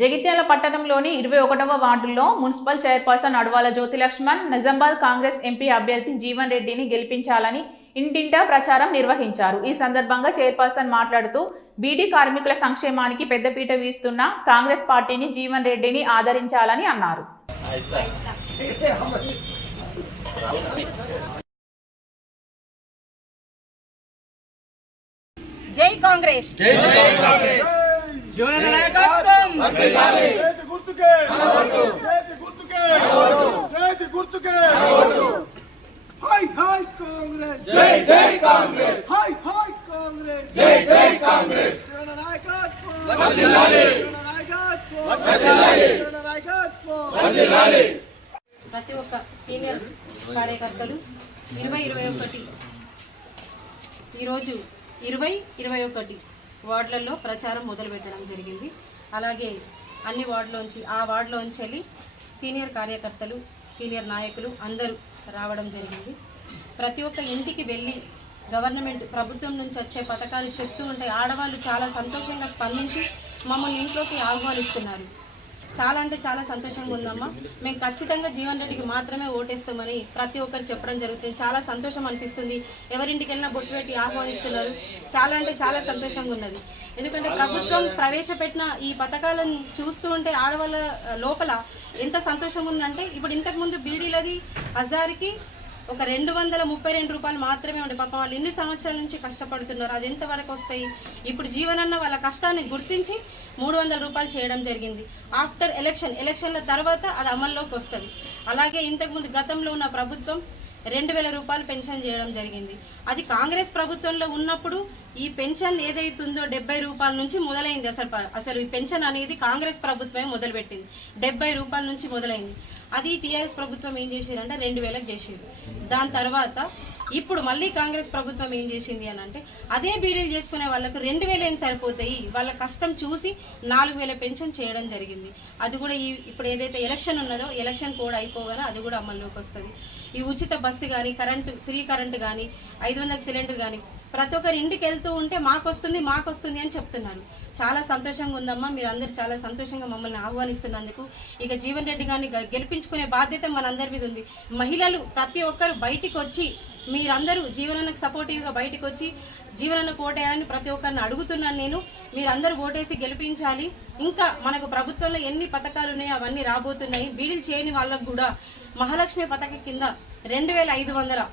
జగిత్యాల పట్టణంలోని 21వ వార్డులో municipal chairperson Adavala Jyothilakshman Nizamabad Congress MP అభ్యర్థి జీవన్ రెడ్డిని గెలిపించాలని ఇంటింటా ప్రచారం నిర్వహించారు. ఈ సందర్భంగా చైర్పర్సన్ మాట్లాడుతూ బీడీ కార్మికుల సంక్షేమానికి పెద్దపీట వీస్తున్న కాంగ్రెస్ పార్టీని జీవన్ రెడ్డిని ఆదరించాలని అన్నారు. జై కాంగ్రెస్, జై కాంగ్రెస్. ప్రతి ఒక్క సీనియర్ కార్యకర్తలు 2021 ఈరోజు 20-21 వార్డులలో ప్రచారం మొదలు పెట్టడం జరిగింది. అలాగే అన్ని వార్డులోంచి ఆ వార్డులోంచి వెళ్ళి సీనియర్ కార్యకర్తలు, సీనియర్ నాయకులు అందరూ రావడం జరిగింది. ప్రతి ఒక్క ఇంటికి వెళ్ళి గవర్నమెంట్ ప్రభుత్వం నుంచి వచ్చే పథకాలు చెప్తూ ఉంటే ఆడవాళ్ళు చాలా సంతోషంగా స్పందించి మమ్మల్ని ఇంట్లోకి ఆహ్వానిస్తున్నారు. చాలా అంటే చాలా సంతోషంగా ఉందమ్మా. మేము ఖచ్చితంగా జీవన్ రెడ్డికి మాత్రమే ఓటేస్తామని ప్రతి ఒక్కరు చెప్పడం జరుగుతుంది. చాలా సంతోషం అనిపిస్తుంది. ఎవరింటికి వెళ్ళినా బొట్టు పెట్టి ఆహ్వానిస్తున్నారు. చాలా అంటే చాలా సంతోషంగా ఉన్నది. ఎందుకంటే ప్రభుత్వం ప్రవేశపెట్టిన ఈ పథకాలను చూస్తూ ఉంటే ఆడవాళ్ళ లోపల ఎంత సంతోషం ఉందంటే, ఇప్పుడు ఇంతకుముందు బీడీలది హజార్కి ఒక 232 రూపాయలు మాత్రమే ఉండే. పాపం వాళ్ళు ఎన్ని సంవత్సరాల నుంచి కష్టపడుతున్నారు, అది ఎంతవరకు వస్తాయి. ఇప్పుడు జీవనన్న వాళ్ళ కష్టాన్ని గుర్తించి 300 రూపాయలు చేయడం జరిగింది. ఆఫ్టర్ ఎలక్షన్ల తర్వాత అది అమల్లోకి వస్తుంది. అలాగే ఇంతకుముందు గతంలో ఉన్న ప్రభుత్వం 2000 రూపాయలు పెన్షన్ చేయడం జరిగింది. అది కాంగ్రెస్ ప్రభుత్వంలో ఉన్నప్పుడు ఈ పెన్షన్ ఏదైతుందో 70 రూపాయల నుంచి మొదలైంది. అసలు ఈ పెన్షన్ అనేది కాంగ్రెస్ ప్రభుత్వమే మొదలుపెట్టింది. 70 రూపాయల నుంచి మొదలైంది. అది టీఆర్ఎస్ ప్రభుత్వం ఏం చేశారంటే 2000కి చేసేది. దాని తర్వాత ఇప్పుడు మళ్ళీ కాంగ్రెస్ ప్రభుత్వం ఏం చేసింది అని అంటే, అదే బీడీలు చేసుకునే వాళ్ళకు 2000 ఏం సరిపోతాయి, వాళ్ళ కష్టం చూసి 4000 పెన్షన్ చేయడం జరిగింది. అది కూడా ఇప్పుడు ఏదైతే ఎలక్షన్ ఉన్నదో ఎలక్షన్ కూడా అయిపోగానే అది కూడా అమల్లోకి వస్తుంది. ఈ ఉచిత బస్సు కానీ, ఫ్రీ కరెంటు కానీ, 500 సిలిండర్ కానీ ప్రతి ఒక్కరి ఇంటికి వెళ్తూ ఉంటే మాకొస్తుంది అని చెప్తున్నారు. చాలా సంతోషంగా ఉందమ్మా. మీరు అందరు చాలా సంతోషంగా మమ్మల్ని ఆహ్వానిస్తున్నందుకు. ఇక జీవన్ రెడ్డి గారిని గెలిపించుకునే బాధ్యత మనందరి మీద ఉంది. మహిళలు ప్రతి ఒక్కరు బయటికి వచ్చి, మీరందరూ జీవనన్నకు సపోర్టివ్గా బయటకు వచ్చి జీవనన్నకు ఓటేయాలని ప్రతి ఒక్కరిని అడుగుతున్నాను నేను. మీరందరూ ఓటేసి గెలిపించాలి. ఇంకా మనకు ప్రభుత్వంలో ఎన్ని పథకాలు ఉన్నాయో అవన్నీ రాబోతున్నాయి. బీడీలు చేయని వాళ్ళకు కూడా మహాలక్ష్మి పథకం కింద 2500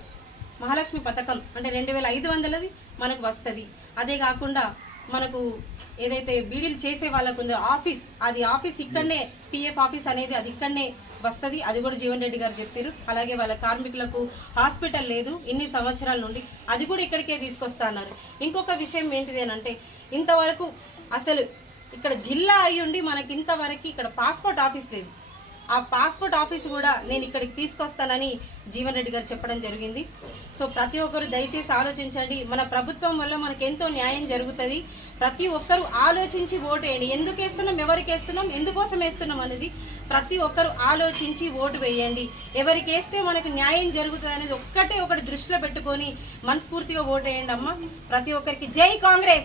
మహాలక్ష్మి పథకం అంటే 2500 మనకు వస్తుంది. అదే కాకుండా మనకు ఏదైతే బీడీలు చేసే వాళ్ళకు ఉందో ఆఫీస్ ఇక్కడనే, పిఎఫ్ ఆఫీస్ అనేది అది ఇక్కడనే వస్తుంది. అది కూడా జీవన్ రెడ్డి గారు చెప్పారు. అలాగే వాళ్ళ కార్మికులకు హాస్పిటల్ లేదు ఇన్ని సంవత్సరాల నుండి, అది కూడా ఇక్కడికే తీసుకొస్తా అన్నారు. ఇంకొక విషయం ఏంటిది అని అంటే, ఇంతవరకు అసలు ఇక్కడ జిల్లా అయ్యుండి మనకి ఇంతవరకు ఇక్కడ పాస్పోర్ట్ ఆఫీస్ లేదు. ఆ పాస్పోర్ట్ ఆఫీస్ కూడా నేను ఇక్కడికి తీసుకొస్తానని జీవన్ రెడ్డి గారు చెప్పడం జరిగింది. సో ప్రతి ఒక్కరు దయచేసి ఆలోచించండి. మన ప్రభుత్వం వల్ల మనకు ఎంతో న్యాయం జరుగుతుంది. ప్రతి ఒక్కరు ఆలోచించి ఓటు వేయండి. ఎందుకు వేస్తున్నాం, ఎవరికి వేస్తున్నాం, ఎందుకోసం వేస్తున్నాం అనేది ప్రతి ఒక్కరు ఆలోచించి ఓటు వేయండి. ఎవరికి వేస్తే మనకు న్యాయం జరుగుతుంది అనేది ఒకటి దృష్టిలో పెట్టుకొని మనస్ఫూర్తిగా ఓటు వేయండి అమ్మ. ప్రతి ఒక్కరికి జై కాంగ్రెస్.